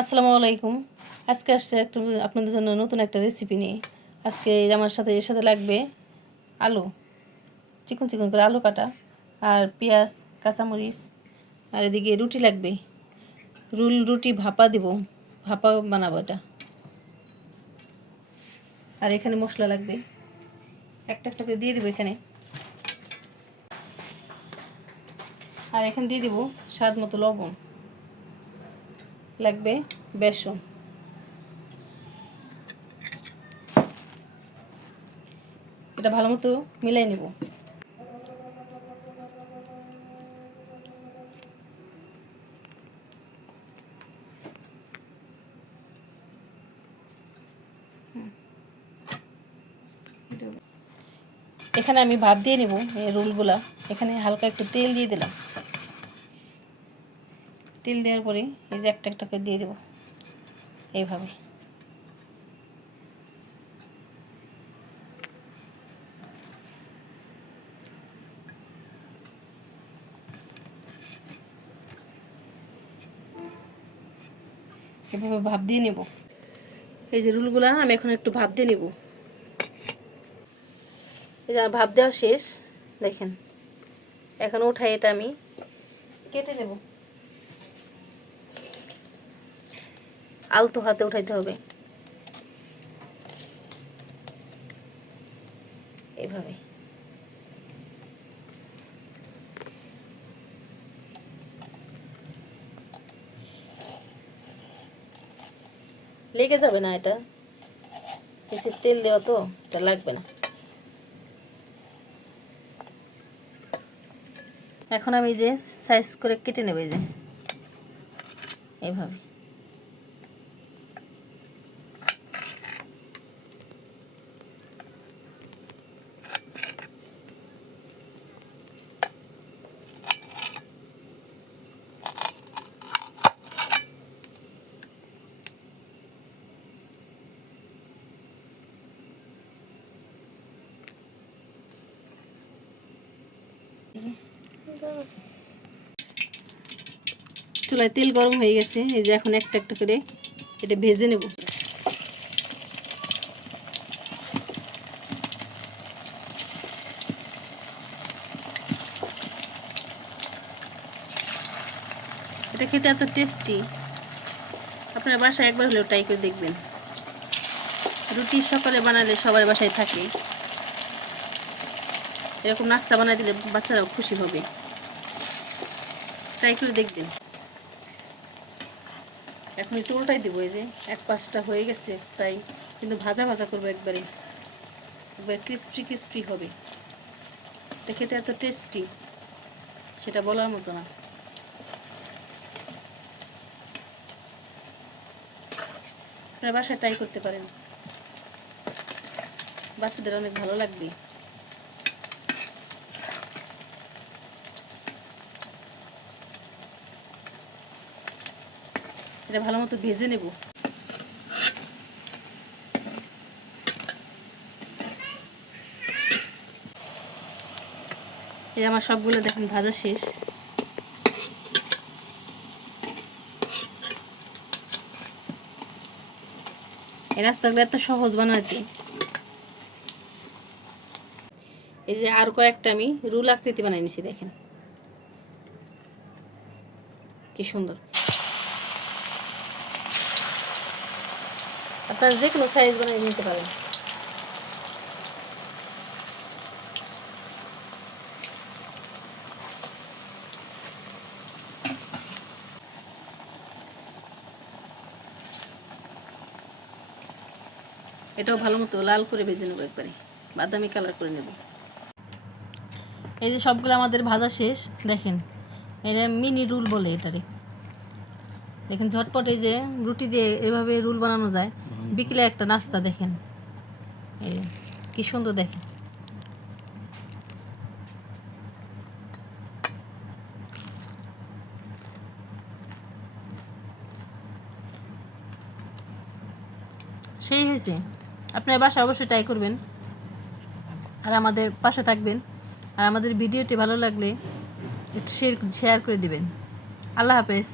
আসসালামু আলাইকুম। আজকে আসছে একটু আপনাদের জন্য নতুন একটা রেসিপি নিয়ে। আজকে আমার সাথে এর সাথে লাগবে আলু, চিকন চিকন করে আলু কাটা, আর পেঁয়াজ, কাঁচামরিচ, আর এদিকে রুটি লাগবে। রুটি ভাপা দিব, ভাপা বানাবো এটা। আর এখানে মশলা লাগবে, একটা একটা করে দিয়ে দিব এখানে। আর এখানে দিয়ে দিব স্বাদ মতো লবণ, লাগবে বেসন। এটা ভালো মতো মিলাই নেব। এখানে আমি ভাপ দিয়ে নেব এই রোলগুলা। এখানে হালকা একটু তেল দিয়ে দিলাম। তেল দেওয়ার পরে এই যে একটা একটা করে দিয়ে দেব এইভাবে। এভাবে ভাপ দিয়ে নেব। এই যে রোলগুলা আমি এখন একটু ভাপ দিয়ে নেব। এই যে ভাপ দেওয়া শেষ, দেখেন। এখন উঠাই এটা আমি কেটে নেব। আলতো হাতে উঠাইতে হবে, এইভাবে। লেগে যাবে না, এটা বেশি তেল দেওয়া তো, এটা লাগবে না। এখন আমি যে সাইজ করে কেটে নেব, এই যে এইভাবে। চুলায় তেল গরম হয়ে গেছে। এই যে এখন একটা একটা করে এটা ভেজে নেব। এটা খেতে এত টেস্টি, আপনার বাসায় একবার হলেও ট্রাই করে দেখবেন। রুটি সকালে বানালে সবার বাসায় থাকে, এরকম নাস্তা বানাই দিলে বাচ্চারাও খুশি হবে। ট্রাই করে দেখবেন। এখন একটু উল্টাই দিব। এই যে এক পাশটা হয়ে গেছে তাই, কিন্তু ভাজা ভাজা করবো একবারে, একবার ক্রিস্পি ক্রিস্পি হবে। এটা খেতে এত টেস্টি, সেটা বলার মতো না। আপনারা বাসায় ট্রাই করতে পারেন, বাচ্চাদের অনেক ভালো লাগবে। এটা ভালো মতো ভেজে নেব। এই আমার সবগুলো দেখেন ভাজা শেষ। এই রাস্তাগুলো এত সহজ বানাতে। এই যে আর কয়েকটা আমি রুল আকৃতি বানিয়ে নিছি, দেখেন কি সুন্দর। আপনারা যে কোনো সাইজ বানিয়ে নিতে পারেন। এটাও ভালো মতো লাল করে ভেজে নেবো, একবারে বাদামি কালার করে নেব। এই যে সবগুলো আমাদের ভাজা শেষ, দেখেন। এটা মিনি রুল বলে এটারে। দেখেন ঝটপট এই যে রুটি দিয়ে এভাবে রুল বানানো যায়। বিকেলে একটা নাস্তা, দেখেন এই কি সুন্দর, দেখেন। সেই হয়েছে। আপনার বাসা অবশ্যই ট্রাই করবেন, আর আমাদের পাশে থাকবেন। আর আমাদের ভিডিওটি ভালো লাগলে একটু শেয়ার করে দিবেন। আল্লাহ হাফেজ।